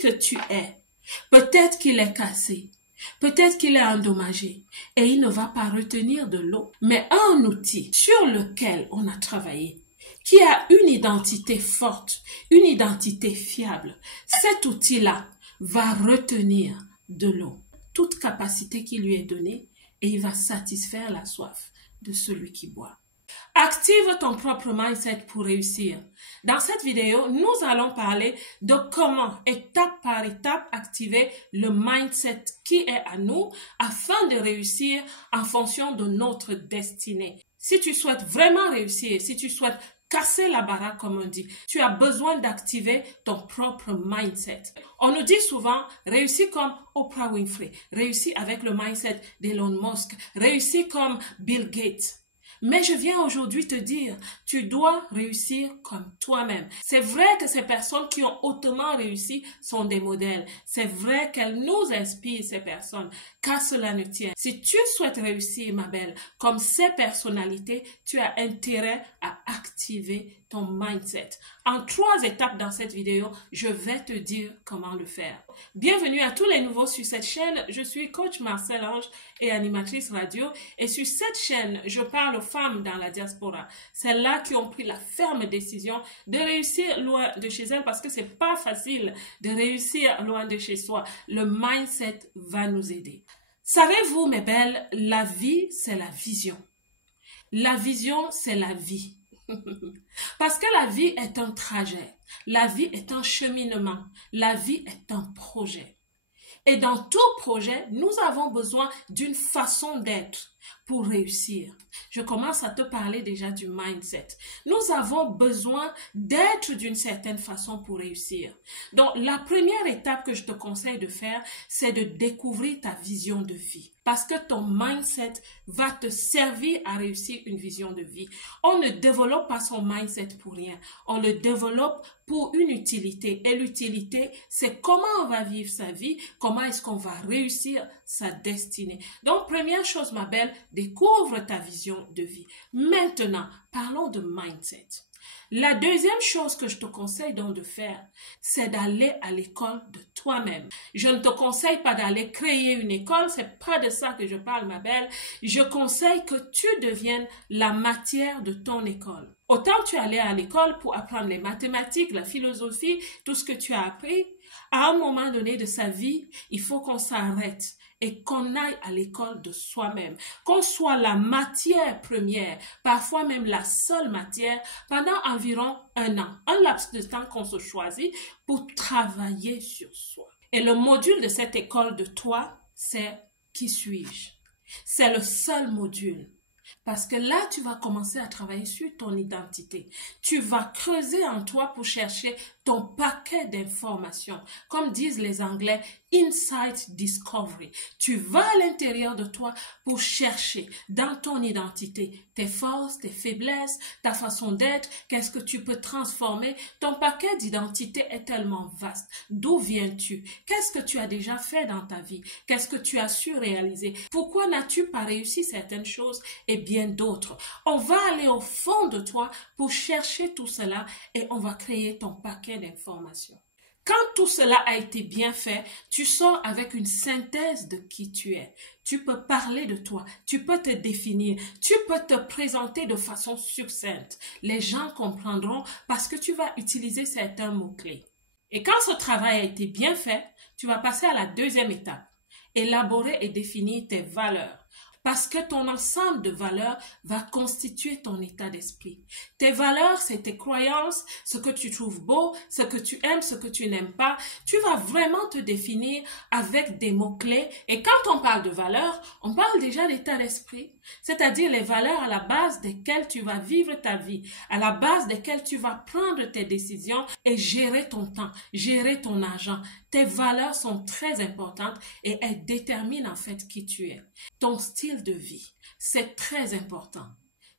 que tu es, peut-être qu'il est cassé, peut-être qu'il est endommagé et il ne va pas retenir de l'eau. Mais un outil sur lequel on a travaillé, qui a une identité forte, une identité fiable, cet outil-là va retenir de l'eau, toute capacité qui lui est donnée, et il va satisfaire la soif de celui qui boit. Active ton propre mindset pour réussir. Dans cette vidéo, nous allons parler de comment, étape par étape, activer le mindset qui est à nous afin de réussir en fonction de notre destinée. Si tu souhaites vraiment réussir, si tu souhaites casser la baraque, comme on dit, tu as besoin d'activer ton propre mindset. On nous dit souvent, réussis comme Oprah Winfrey, réussis avec le mindset d'Elon Musk, réussis comme Bill Gates. Mais je viens aujourd'hui te dire, tu dois réussir comme toi-même. C'est vrai que ces personnes qui ont hautement réussi sont des modèles. C'est vrai qu'elles nous inspirent, ces personnes, qu'à cela ne tient. Si tu souhaites réussir, ma belle, comme ces personnalités, tu as intérêt à activer ton mindset. En 3 étapes dans cette vidéo, je vais te dire comment le faire. Bienvenue à tous les nouveaux sur cette chaîne. Je suis coach Marcel Ange et animatrice radio. Et sur cette chaîne, je parle aux femmes dans la diaspora. Celles-là qui ont pris la ferme décision de réussir loin de chez elles parce que c'est pas facile de réussir loin de chez soi. Le mindset va nous aider. Savez-vous, mes belles, la vie, c'est la vision. La vision, c'est la vie. Parce que la vie est un trajet, la vie est un cheminement, la vie est un projet. Et dans tout projet, nous avons besoin d'une façon d'être pour réussir. Je commence à te parler déjà du mindset. Nous avons besoin d'être d'une certaine façon pour réussir. Donc, la première étape que je te conseille de faire, c'est de découvrir ta vision de vie. Parce que ton mindset va te servir à réussir une vision de vie. On ne développe pas son mindset pour rien. On le développe pour une utilité. Et l'utilité, c'est comment on va vivre sa vie, comment est-ce qu'on va réussir sa destinée. Donc, première chose, ma belle, découvre ta vision de vie. Maintenant, parlons de mindset. La deuxième chose que je te conseille donc de faire, c'est d'aller à l'école de toi-même. Je ne te conseille pas d'aller créer une école, c'est pas de ça que je parle, ma belle. Je conseille que tu deviennes la matière de ton école. Autant tu allais à l'école pour apprendre les mathématiques, la philosophie, tout ce que tu as appris, à un moment donné de sa vie, il faut qu'on s'arrête et qu'on aille à l'école de soi-même, qu'on soit la matière première, parfois même la seule matière, pendant environ 1 an, un laps de temps qu'on se choisit pour travailler sur soi. Et le module de cette école de toi, c'est « Qui suis-je » ? C'est le seul module. Parce que là, tu vas commencer à travailler sur ton identité. Tu vas creuser en toi pour chercher ton paquet d'informations. Comme disent les Anglais, Insight Discovery. Tu vas à l'intérieur de toi pour chercher dans ton identité tes forces, tes faiblesses, ta façon d'être, qu'est-ce que tu peux transformer. Ton paquet d'identité est tellement vaste. D'où viens-tu? Qu'est-ce que tu as déjà fait dans ta vie? Qu'est-ce que tu as su réaliser? Pourquoi n'as-tu pas réussi certaines choses et bien d'autres? On va aller au fond de toi pour chercher tout cela et on va créer ton paquet d'informations. Quand tout cela a été bien fait, tu sors avec une synthèse de qui tu es. Tu peux parler de toi, tu peux te définir, tu peux te présenter de façon succincte. Les gens comprendront parce que tu vas utiliser certains mots-clés. Et quand ce travail a été bien fait, tu vas passer à la deuxième étape. Élaborer et définir tes valeurs. Parce que ton ensemble de valeurs va constituer ton état d'esprit. Tes valeurs, c'est tes croyances, ce que tu trouves beau, ce que tu aimes, ce que tu n'aimes pas. Tu vas vraiment te définir avec des mots-clés. Et quand on parle de valeurs, on parle déjà d'état d'esprit. C'est-à-dire les valeurs à la base desquelles tu vas vivre ta vie, à la base desquelles tu vas prendre tes décisions et gérer ton temps, gérer ton argent. Tes valeurs sont très importantes et elles déterminent en fait qui tu es. Ton style de vie, c'est très important.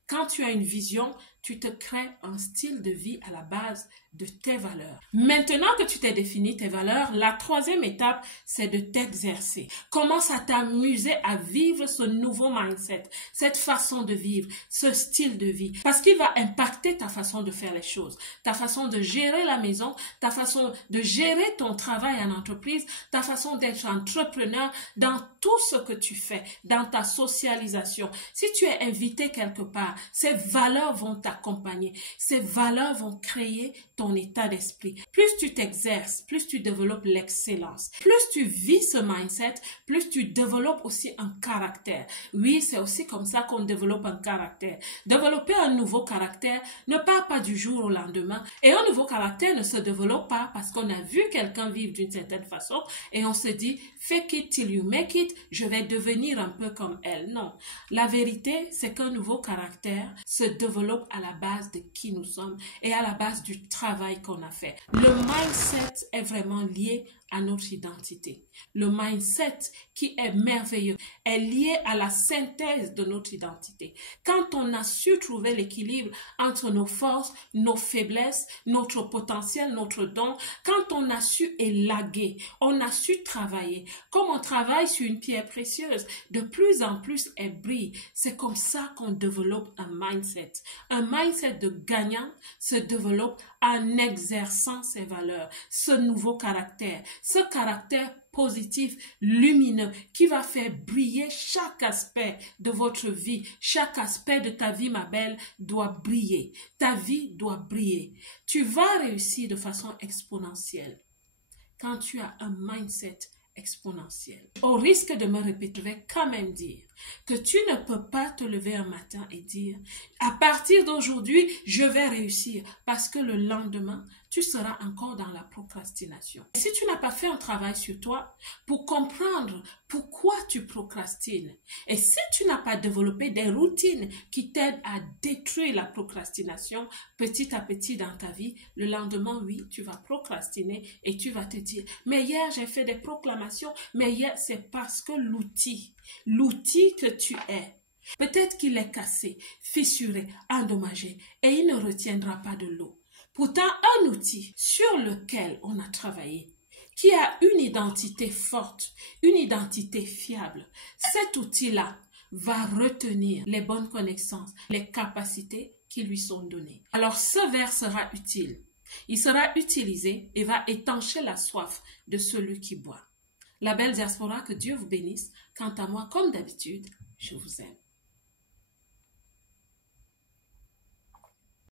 Quand tu as une vision, tu te crées un style de vie à la base de tes valeurs. Maintenant que tu t'es défini tes valeurs, la troisième étape, c'est de t'exercer. Commence à t'amuser à vivre ce nouveau mindset, cette façon de vivre, ce style de vie, parce qu'il va impacter ta façon de faire les choses, ta façon de gérer la maison, ta façon de gérer ton travail en entreprise, ta façon d'être entrepreneur dans tout ce que tu fais, dans ta socialisation. Si tu es invité quelque part, ces valeurs vont t'accompagner, ces valeurs vont créer ton état d'esprit. Plus tu t'exerces, plus tu développes l'excellence. Plus tu vis ce mindset, plus tu développes aussi un caractère. Oui, c'est aussi comme ça qu'on développe un caractère. Développer un nouveau caractère ne part pas du jour au lendemain. Et un nouveau caractère ne se développe pas parce qu'on a vu quelqu'un vivre d'une certaine façon et on se dit « fake it till you make it », je vais devenir un peu comme elle. Non, la vérité, c'est qu'un nouveau caractère se développe à la base de qui nous sommes et à la base du travail qu'on a fait. Le mindset est vraiment lié à notre identité. Le mindset qui est merveilleux est lié à la synthèse de notre identité. Quand on a su trouver l'équilibre entre nos forces, nos faiblesses, notre potentiel, notre don, quand on a su élaguer, on a su travailler, comme on travaille sur une pierre précieuse, de plus en plus elle brille. C'est comme ça qu'on développe un mindset. Un mindset de gagnant se développe en exerçant ses valeurs, ce nouveau caractère, ce caractère positif, lumineux, qui va faire briller chaque aspect de votre vie. Chaque aspect de ta vie, ma belle, doit briller. Ta vie doit briller. Tu vas réussir de façon exponentielle quand tu as un mindset exponentiel. Au risque de me répéter, je vais quand même dire que tu ne peux pas te lever un matin et dire à partir d'aujourd'hui, je vais réussir parce que le lendemain, tu seras encore dans la procrastination. Si tu n'as pas fait un travail sur toi pour comprendre pourquoi tu procrastines et si tu n'as pas développé des routines qui t'aident à détruire la procrastination petit à petit dans ta vie, le lendemain, oui, tu vas procrastiner et tu vas te dire mais hier j'ai fait des proclamations, mais hier c'est parce que l'outil que tu es, peut-être qu'il est cassé, fissuré, endommagé et il ne retiendra pas de l'eau. Pourtant, un outil sur lequel on a travaillé, qui a une identité forte, une identité fiable, cet outil-là va retenir les bonnes connaissances, les capacités qui lui sont données. Alors, ce verre sera utile. Il sera utilisé et va étancher la soif de celui qui boit. La belle diaspora, que Dieu vous bénisse. Quant à moi, comme d'habitude, je vous aime.